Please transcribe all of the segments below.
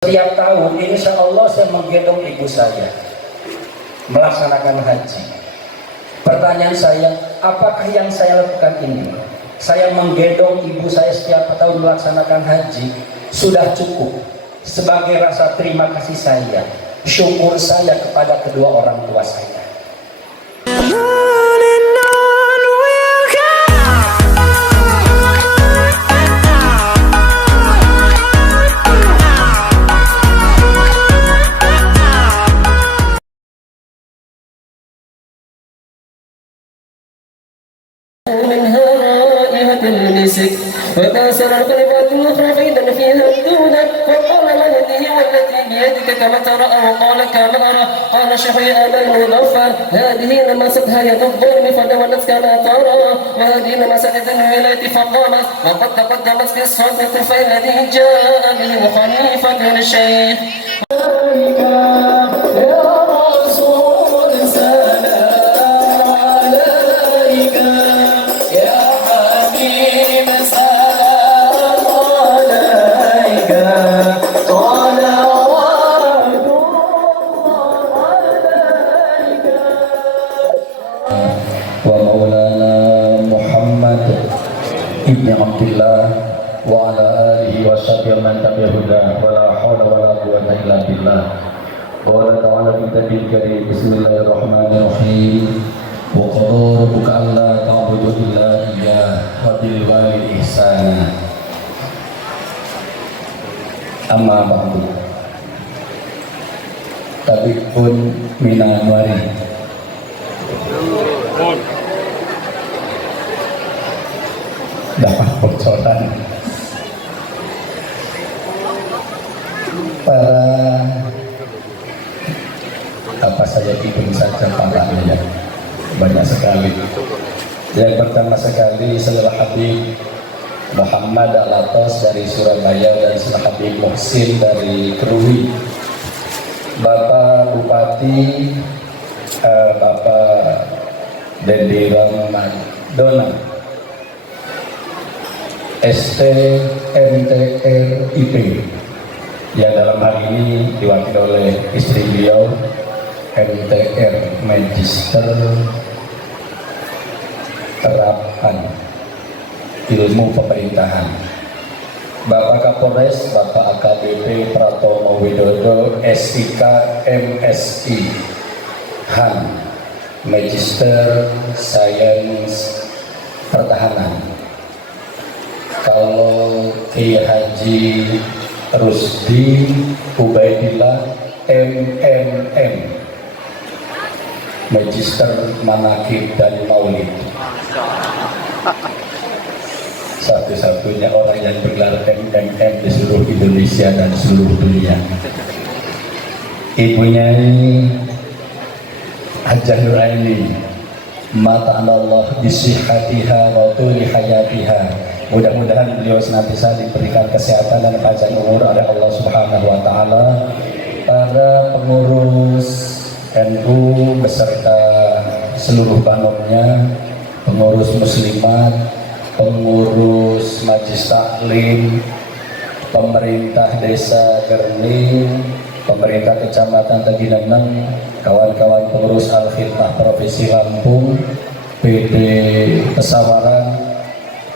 Setiap tahun insya Allah saya menggendong ibu saya melaksanakan haji. Pertanyaan saya, apakah yang saya lakukan ini, saya menggendong ibu saya setiap tahun melaksanakan haji, sudah cukup sebagai rasa terima kasih saya, syukur saya kepada kedua orang tua saya? منها رائحة المسك وتأثر القلبات الأخرى فإذا فيها الدودة وقال ما هذه والتي بيدك كما ترى وقال كما أرى قال شحي أبا المظفر هذه لمستها يد الظلم فدولت كما ترى وهذه لمست يد الولاية فقامت وقد تقدمت في الصدق فالذي جاء به خليفة الشيخ Ibn Abdillah wa ala alihi wa sahbihi man tabi'ahuda wa la hawla wa la quwwata illa billah. Qala ta'ala fi kitabihil karim, bismillahirrahmanirrahim, wa qala rabbuka alla ta'budu illa iyyahu wa bil walidayni ihsana. Amma ba'du. Tabiqun minan wari. Dapat bocoran para apa saja itu saja parahnya banyak sekali. Yang pertama sekali saudara Habib Muhammad Al-Atas dari Surabaya dan saudara Habib Muhsin dari Kerui, Bapak Bupati Bapak Dendiram Dona STMTRIP yang dalam hal ini diwakili oleh istri beliau MTR Magister Terapan Ilmu Pemerintahan, Bapak Kapolres Bapak AKBP Pratomo Widodo SIK MSI Han Magister Sains Pertahanan. Kalau Kiai Haji Rusdi Ubaidillah MMM Magister Manaqib dan Maulid, satu-satunya orang yang bergelar MMM di seluruh Indonesia dan seluruh dunia. Ibunya ini Hajah Nuraini, mata Allah bisihatiha wa tuli hayatiha. Mudah-mudahan beliau senantiasa diberikan kesehatan dan panjang umur oleh Allah Subhanahu wa taala. Para pengurus NU beserta seluruh banomnya, pengurus muslimat, pengurus majlis taklim, pemerintah desa Gerning, pemerintah kecamatan Tegineneng, kawan-kawan pengurus Al-Khidmah Provinsi Lampung, PD Pesawaran,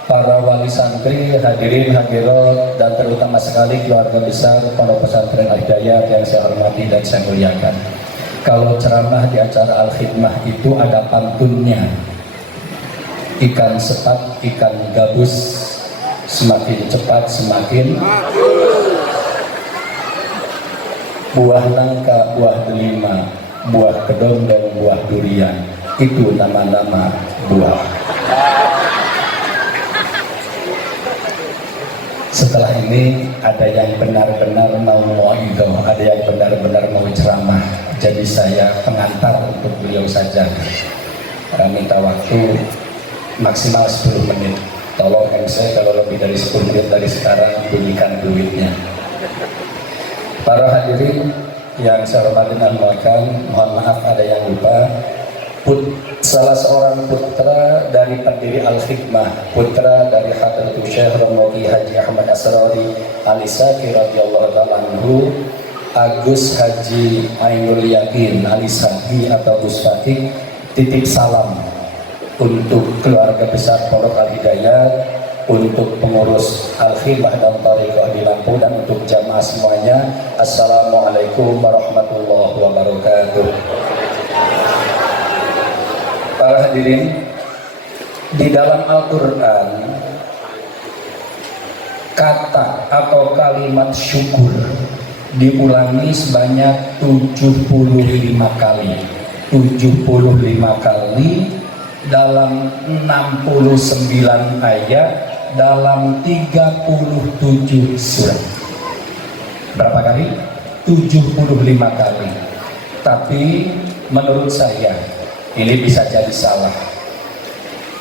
para wali santri, hadirin hadirat, dan terutama sekali keluarga besar Pondok Pesantren Al-Hidayat yang saya hormati dan saya muliakan. Kalau ceramah di acara Al-Khidmah itu ada pantunnya. Ikan sepat, ikan gabus, semakin cepat semakin buah nangka, buah delima, buah kedong dan buah durian. Itu nama-nama buah. Setelah ini ada yang benar-benar mau itu, ada yang benar-benar mau ceramah. Jadi saya pengantar untuk beliau saja. Minta waktu maksimal 10 menit. Tolong MC kalau lebih dari 10 menit dari sekarang bunyikan duitnya. Para hadirin yang saya hormati dan muliakan, mohon maaf ada yang lupa. salah seorang putra dari pendiri Al-Hikmah, putra dari Hadratul Syekh Romoki Haji Ahmad Asrori Alisaki radhiyallahu ta'ala anhu, Agus Haji Ainul Yakin Alisaki atau Gus Fatih, titip salam untuk keluarga besar Pondok Al Hidayat, untuk pengurus Al-Hikmah dan Thariqah di Lampung, dan untuk jamaah semuanya. Assalamualaikum warahmatullahi wabarakatuh. Para hadirin, di dalam Al-Quran kata atau kalimat syukur diulangi sebanyak 75 kali. 75 kali dalam 69 ayat dalam 37 surat. Berapa kali? 75 kali. Tapi menurut saya ini bisa jadi salah.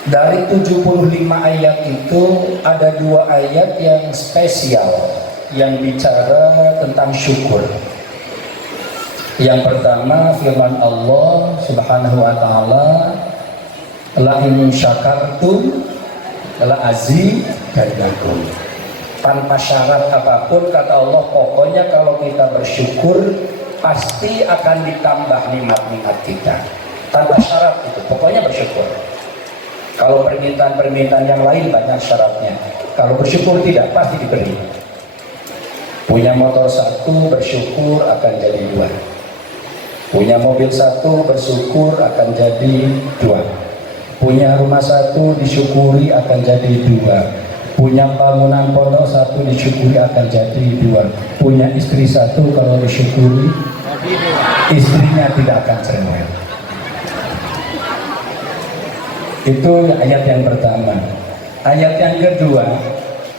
Dari 75 ayat itu ada 2 ayat yang spesial yang bicara tentang syukur. Yang pertama firman Allah Subhanahu wa taala, la in syakartum la azidannakum. Tanpa syarat apapun kata Allah, pokoknya kalau kita bersyukur pasti akan ditambah nikmat-nikmat kita. Tanpa syarat itu, pokoknya bersyukur. Kalau permintaan-permintaan yang lain banyak syaratnya. Kalau bersyukur tidak, pasti diberi. Punya motor 1 bersyukur akan jadi 2. Punya mobil 1 bersyukur akan jadi 2. Punya rumah 1 disyukuri akan jadi 2. Punya bangunan pondok 1 disyukuri akan jadi 2. Punya istri 1 kalau disyukuri istrinya tidak akan cerewet. Itu ayat yang pertama. Ayat yang kedua,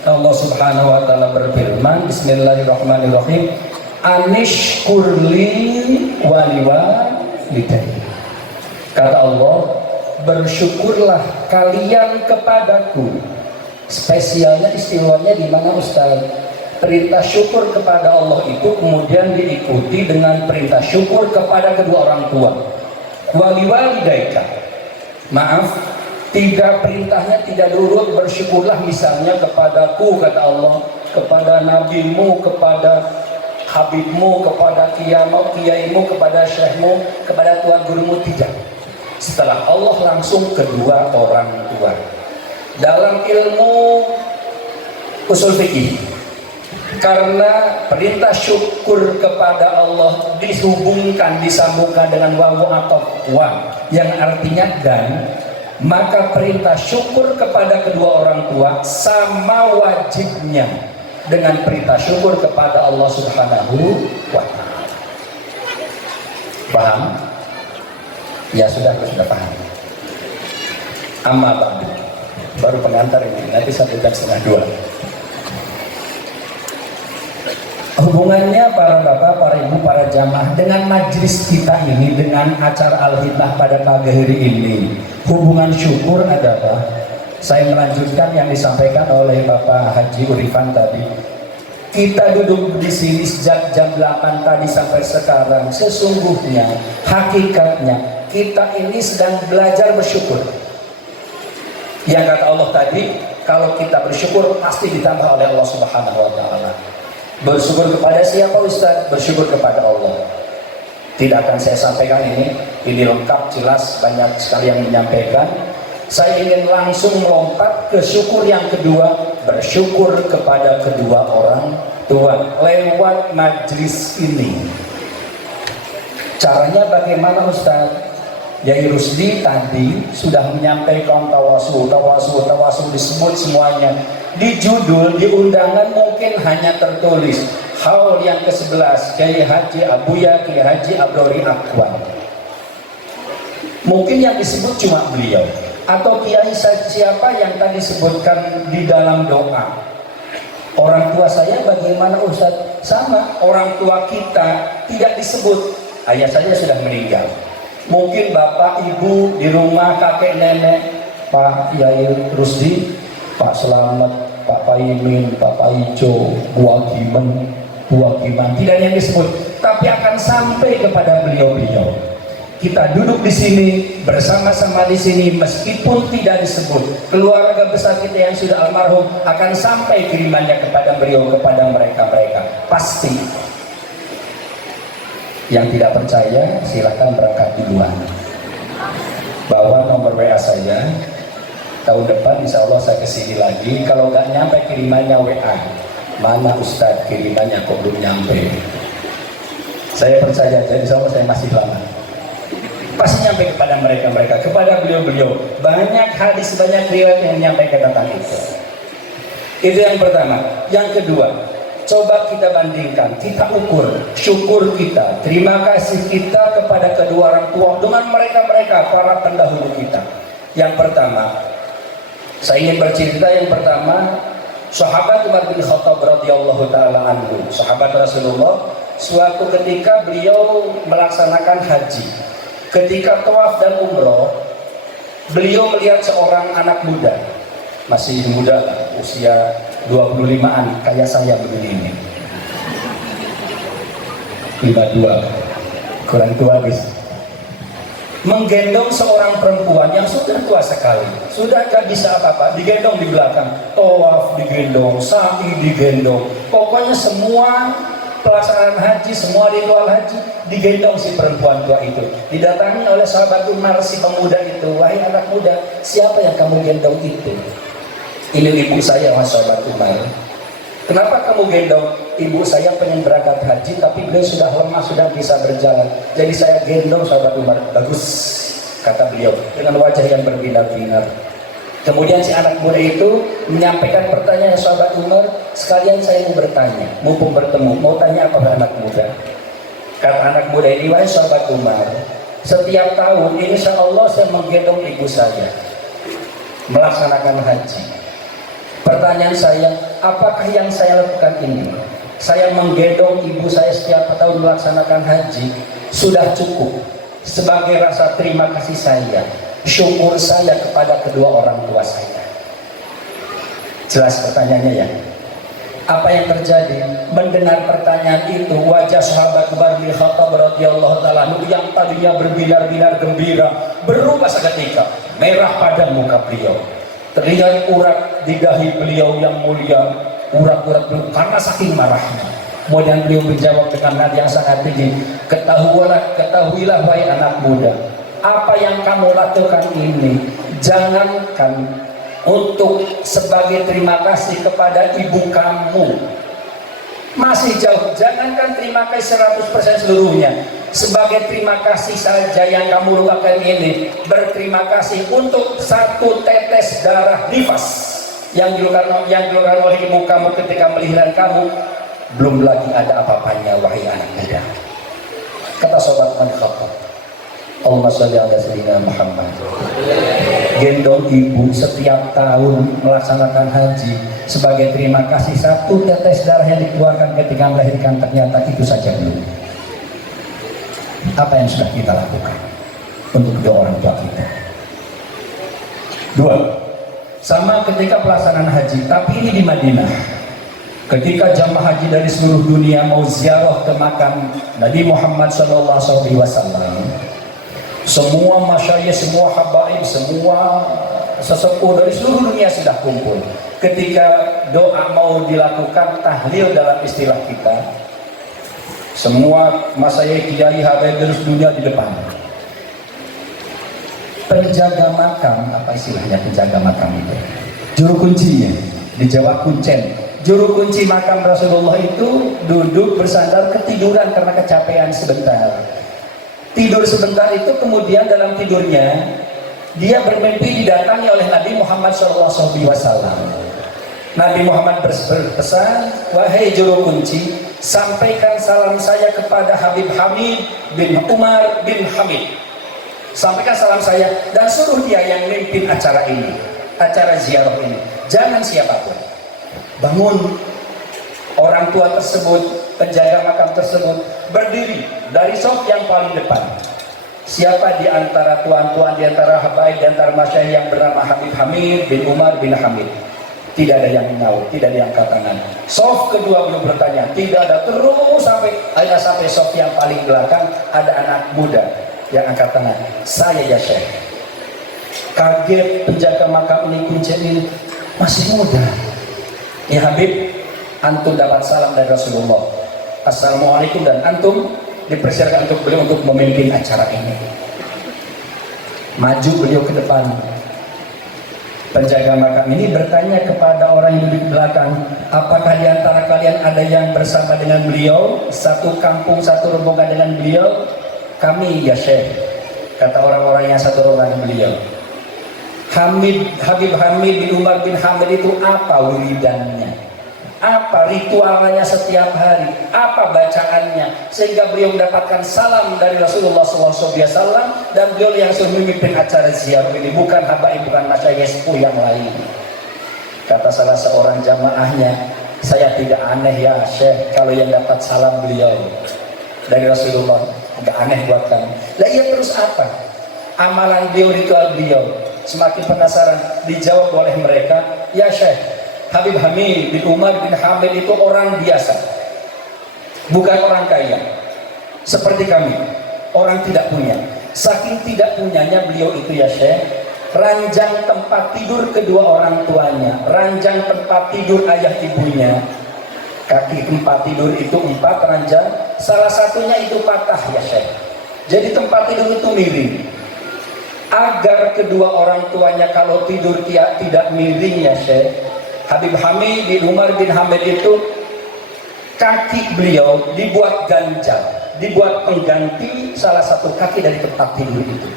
Allah Subhanahu wa taala berfirman, bismillahirrahmanirrahim, anishkurli waliwalidayya. Kata Allah, bersyukurlah kalian kepadaku. Spesialnya, istimewanya di mana Ustaz? Perintah syukur kepada Allah itu kemudian diikuti dengan perintah syukur kepada kedua orang tua. Waliwalidayya. Maaf, tiga perintahnya tidak diurut. Bersyukurlah misalnya kepadaku, kata Allah, kepada nabimu, kepada habibmu, kepada kiaimu, kepada syekhmu, kepada tuan gurumu, tidak. Setelah Allah langsung kedua orang tua. Dalam ilmu usul fikih, karena perintah syukur kepada Allah dihubungkan, disambungkan dengan wawu atau wa yang artinya dan, maka perintah syukur kepada kedua orang tua sama wajibnya dengan perintah syukur kepada Allah Subhanahu wa ta'ala. Paham? Ya sudah paham. Amma ba'du, baru pengantar ini, nanti 1:30. Hubungannya para bapak, para ibu, para jamaah dengan majlis kita ini, dengan acara Al-Hikmah pada pagi hari ini, hubungan syukur adalah, saya melanjutkan yang disampaikan oleh Bapak Haji Urifan tadi. Kita duduk di sini sejak jam 8 tadi sampai sekarang, sesungguhnya hakikatnya kita ini sedang belajar bersyukur. Yang kata Allah tadi, kalau kita bersyukur pasti ditambah oleh Allah Subhanahu wa ta'ala. Bersyukur kepada siapa Ustaz? Bersyukur kepada Allah. Tidak akan saya sampaikan ini lengkap, jelas, banyak sekali yang menyampaikan. Saya ingin langsung melompat ke syukur yang kedua, bersyukur kepada kedua orang tua lewat majlis ini. Caranya bagaimana Ustaz? Yai Rusdi tadi sudah menyampaikan tawasul disebut semuanya. Di judul, di undangan mungkin hanya tertulis haul yang ke-11 Kiai Haji Abuya Kiai Haji Abdori Akwan. Mungkin yang disebut cuma beliau atau kiai siapa yang tadi sebutkan di dalam doa. Orang tua saya bagaimana Ustaz? Sama, orang tua kita tidak disebut, ayah saya sudah meninggal. Mungkin bapak, ibu di rumah, kakek, nenek, Pak Yai Rusdi, Pak Selamat, Pak Paimin, Pak Paijo, Buah Giman, tidak ada yang disebut, tapi akan sampai kepada beliau-beliau. kita duduk di sini bersama-sama di sini, meskipun tidak disebut keluarga besar kita yang sudah almarhum, akan sampai kirimannya kepada beliau, kepada mereka-mereka pasti. Yang tidak percaya silahkan berangkat duluan, bawa nomor WA saya, tahun depan insya Allah saya kesini lagi. Kalau nggak nyampe kirimannya WA, mana Ustadz kirimannya kok belum nyampe, saya percaya aja insya Allah saya masih lama, pasti nyampe kepada mereka-mereka, kepada beliau-beliau. Banyak hadis, banyak riwayat yang menyampaikan tentang itu. Itu yang pertama. Yang kedua, coba kita bandingkan, kita ukur syukur kita, terima kasih kita kepada kedua orang tua dengan mereka-mereka, para pendahulu kita. Yang pertama, saya ingin bercerita. Yang pertama, sahabat Umar bin Khattab radhiyallahu taala anhu, sahabat Rasulullah. Suatu ketika beliau melaksanakan haji. Ketika tawaf dan umroh, beliau melihat seorang anak muda, masih muda, usia 25-an, kayak saya begini ini. 52, kurang tua guys. Menggendong seorang perempuan yang sudah tua sekali, sudah gak bisa apa-apa, digendong di belakang, tawaf digendong, sa'i digendong, pokoknya semua pelaksanaan haji, semua ritual haji digendong si perempuan tua itu. Didatangi oleh sahabat Umar, si pemuda itu, wahai anak muda, siapa yang kamu gendong itu? Ini ibu saya, mas sahabat Umar. Kenapa kamu gendong? Ibu saya pengen berangkat haji, tapi beliau sudah lemah, sudah bisa berjalan. Jadi saya gendong sahabat Umar. Bagus, kata beliau dengan wajah yang berbinar-binar. Kemudian si anak muda itu menyampaikan pertanyaan sahabat Umar, sekalian saya mau bertanya, mumpung bertemu, mau tanya apa anak muda? Kata anak muda ini, wahai sahabat Umar, setiap tahun insya Allah saya menggendong ibu saya melaksanakan haji. Pertanyaan saya, apakah yang saya lakukan ini, saya menggendong ibu saya setiap tahun melaksanakan haji, sudah cukup sebagai rasa terima kasih saya, syukur saya kepada kedua orang tua saya? Jelas pertanyaannya ya? Apa yang terjadi? Mendengar pertanyaan itu, wajah sahabat Umar bin Khattab radhiyallahu taala yang tadinya berbinar-binar gembira berubah seketika merah pada muka beliau. Terlihat urat di dahi beliau yang mulia, urat-urat beliau karena saking marahnya. Kemudian beliau menjawab dengan nada yang sangat tinggi, ketahuilah wahai anak muda, apa yang kamu lakukan ini jangankan untuk sebagai terima kasih kepada ibu kamu, masih jauh, jangankan terima kasih 100% seluruhnya, sebagai terima kasih saja yang kamu lakukan ini, berterima kasih untuk satu tetes darah nifas yang dikeluarkan oleh ibu kamu ketika melahirkan kamu, belum lagi ada apa-apanya wahai anak muda. Kata sobat Khattab, Allahumma sholli ala sayyidina Muhammad. Gendong ibu setiap tahun melaksanakan haji sebagai terima kasih satu tetes darah yang dikeluarkan ketika melahirkan, ternyata itu saja belum. Apa yang sudah kita lakukan untuk kedua orang tua kita? Dua, sama ketika pelaksanaan haji, tapi ini di Madinah. Ketika jamaah haji dari seluruh dunia mau ziarah ke makam Nabi Muhammad SAW, semua masyayikh, semua habaib, semua sesepuh dari seluruh dunia sudah kumpul. Ketika doa mau dilakukan, tahlil dalam istilah kita, semua masyayikh, kiai, habaib dari seluruh dunia di depan. Penjaga makam, apa istilahnya penjaga makam itu? Juru kuncinya, di Jawa kuncen. Juru kunci makam Rasulullah itu duduk bersandar ketiduran karena kecapean sebentar. Tidur sebentar itu, kemudian dalam tidurnya dia bermimpi didatangi oleh Nabi Muhammad SAW. Nabi Muhammad berpesan, wahai juru kunci, sampaikan salam saya kepada Habib Hamid bin Umar bin Hamid. Sampaikan salam saya dan suruh dia yang memimpin acara ini, acara ziarah ini. Jangan siapapun. Bangun. Orang tua tersebut, penjaga makam tersebut, berdiri dari saf yang paling depan. Siapa di antara tuan-tuan, di antara habaib, di antara masyayikh yang bernama Habib Hamid bin Umar bin Hamid? Tidak ada yang tahu, tidak ada yang angkat tangan. Saf kedua belum bertanya, tidak ada, terus sampai saf yang paling belakang ada anak muda, yang angkat tangan. Saya ya Syekh. Kaget penjaga makam ini kunci masih muda. Ya Habib, antum dapat salam dari Rasulullah. Assalamualaikum, dan antum dipersilakan untuk beliau untuk memimpin acara ini. Maju beliau ke depan. Penjaga makam ini bertanya kepada orang yang duduk di belakang, apakah di antara kalian ada yang bersama dengan beliau, satu kampung, satu rombongan dengan beliau? Kami ya Syekh, kata orang-orang yang satu rombongan beliau. Habib Hamid bin Umar bin Hamid itu apa wiridannya? Apa ritualnya setiap hari? Apa bacaannya? Sehingga beliau mendapatkan salam dari Rasulullah SAW, dan beliau yang sudah memimpin acara ziarah ini, bukan habaib, bukan masyayikh sepuh yang lain. Kata salah seorang jamaahnya, saya tidak aneh ya Syekh kalau yang dapat salam beliau dari Rasulullah, nggak aneh buat kami. Lah iya, terus apa? Amalan beliau, ritual beliau. Semakin penasaran, dijawab oleh mereka, ya Syekh, Habib Hamid bin Umar bin Hamid itu orang biasa, bukan orang kaya seperti kami, orang tidak punya. Saking tidak punyanya beliau itu ya Syekh, ranjang tempat tidur kedua orang tuanya, ranjang tempat tidur ayah ibunya, kaki tempat tidur itu 4 ranjang, salah satunya itu patah ya Syekh. Jadi tempat tidur itu miring, agar kedua orang tuanya kalau tidur tidak miring ya Syekh. Habib Hamid bin Umar bin Hamid itu kaki beliau dibuat ganjal, dibuat pengganti salah satu kaki dari tempat tidur itu.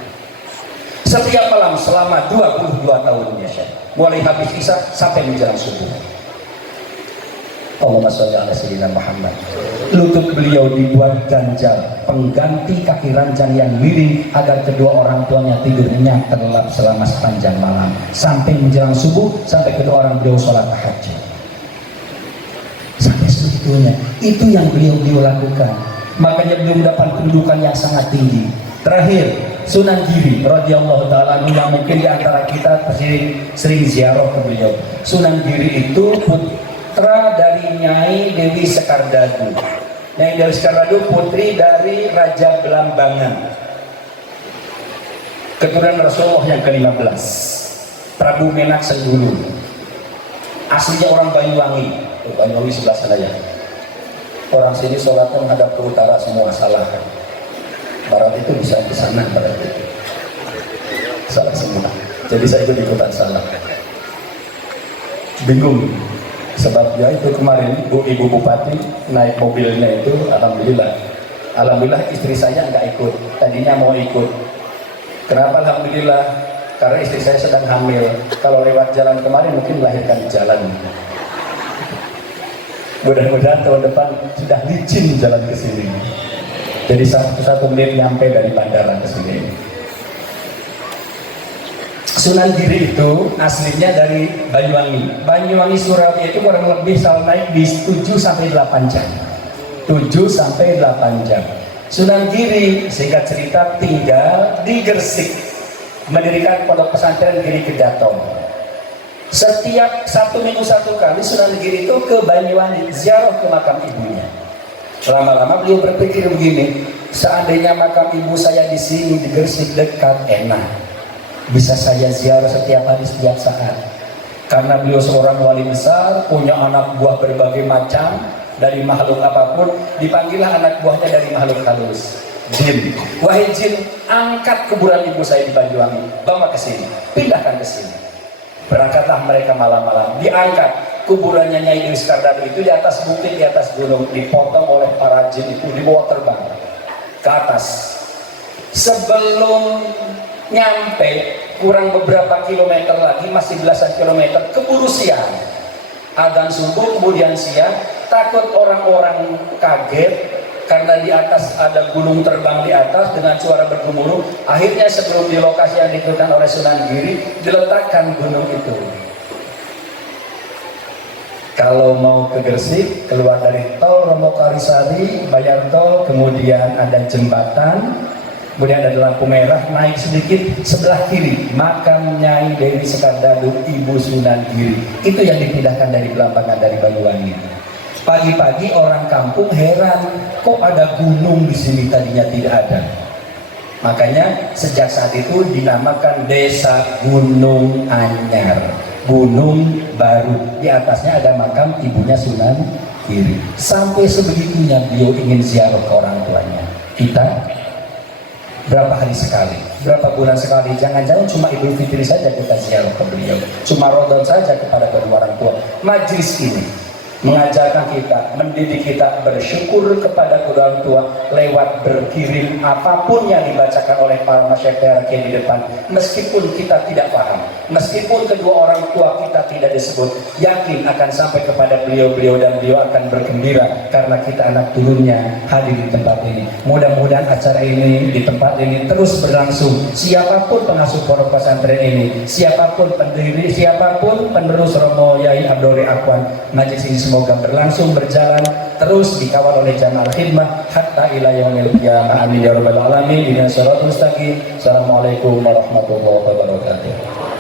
Setiap malam selama 22 tahun ya Syekh, mulai habis isya sampai menjelang subuh. Allahumma sholli ala sayyidina Muhammad. Lutut beliau dibuat ganjal, pengganti kaki ranjang yang miring, agar kedua orang tuanya tidurnya terlelap selama sepanjang malam sampai menjelang subuh, sampai kedua orang beliau sholat tahajud. Sampai sebetulnya itu yang beliau lakukan. Makanya beliau mendapat kedudukan yang sangat tinggi. Terakhir, Sunan Giri radhiyallahu taala yang mungkin di antara kita sering ziarah ke beliau. Sunan Giri itu putra dari Nyai Dewi Sekardadu. Nyai Dewi Sekardadu putri dari Raja Belambangan, keturunan Rasulullah yang ke-15, Prabu Menak Sendulu. Aslinya orang Banyuwangi, Banyuwangi sebelah sana ya. Orang sini sholatnya menghadap ke utara semua, salah. Barat itu bisa ke sana, barat itu salah semua. Jadi saya ikut ikutan salah. Bingung. Sebab ya itu kemarin ibu bupati naik mobilnya itu, alhamdulillah istri saya nggak ikut. Tadinya mau ikut. Kenapa alhamdulillah? Karena istri saya sedang hamil. Kalau lewat jalan kemarin mungkin melahirkan di jalan. Mudah-mudahan tahun depan sudah licin jalan ke sini. Jadi satu menit nyampe dari bandara ke sini. Sunan Giri itu aslinya dari Banyuwangi. Banyuwangi Surabaya itu kurang lebih selalu naik di 7-8 jam. 7-8 jam. Sunan Giri singkat cerita tinggal di Gresik, mendirikan pondok pesantren Giri Kedaton. Setiap 1 minggu 1 kali Sunan Giri itu ke Banyuwangi ziarah ke makam ibunya. Lama-lama beliau berpikir begini, seandainya makam ibu saya di sini di Gresik dekat, enak, bisa saya ziarah setiap hari setiap saat. Karena beliau seorang wali besar, punya anak buah berbagai macam, dari makhluk apapun, dipanggillah anak buahnya dari makhluk halus, jin. Wahai jin, angkat kuburan ibu saya di Banyuwangi, bawa ke sini, pindahkan ke sini. Berangkatlah mereka malam-malam, diangkat kuburannya Nyai Dewi Sekardadu itu di atas bukit, di atas gunung, dipotong oleh para jin itu, dibawa terbang ke atas. Sebelum nyampe kurang beberapa kilometer lagi, masih belasan kilometer, keburu siang, adzan subuh, kemudian siang. Takut orang-orang kaget karena di atas ada gunung terbang di atas dengan suara bergemuruh. Akhirnya sebelum di lokasi yang ditentukan oleh Sunan Giri, diletakkan gunung itu. Kalau mau ke Gresik, keluar dari tol Romo Karisari, bayar tol, kemudian ada jembatan, kemudian ada lampu merah, naik sedikit, sebelah kiri makam Nyai Dewi Sekardadu, Ibu Sunan Giri. Itu yang dipindahkan dari Belambangan, dari Banyuwangi. Pagi-pagi orang kampung heran, kok ada gunung di sini, tadinya tidak ada. Makanya sejak saat itu dinamakan Desa Gunung Anyar, Gunung Baru. Di atasnya ada makam ibunya Sunan Giri. Sampai sebegitunya beliau ingin ziarah ke orang tuanya. Kita berapa hari sekali, berapa bulan sekali, jangan-jangan cuma Idul Fitri saja kita ziarah ke beliau, cuma Ramadan saja kepada kedua orang tua. Majlis ini mengajarkan kita, mendidik kita bersyukur kepada kedua orang tua lewat berkirim apapun yang dibacakan oleh para masyarakat di depan, meskipun kita tidak paham, meskipun kedua orang tua kita tidak disebut, yakin akan sampai kepada beliau-beliau dan beliau akan bergembira karena kita anak turunnya hadir di tempat ini. Mudah-mudahan acara ini di tempat ini terus berlangsung. Siapapun pengasuh pondok pesantren ini, siapapun pendiri, siapapun penerus Romo Yai Abdul Akwan, majlis ini semoga berlangsung, berjalan terus, dikawal oleh jamaah khidmah hatta ila yaumil qiyamah. Amin ya rabbal alamin. Assalamualaikum warahmatullahi wabarakatuh.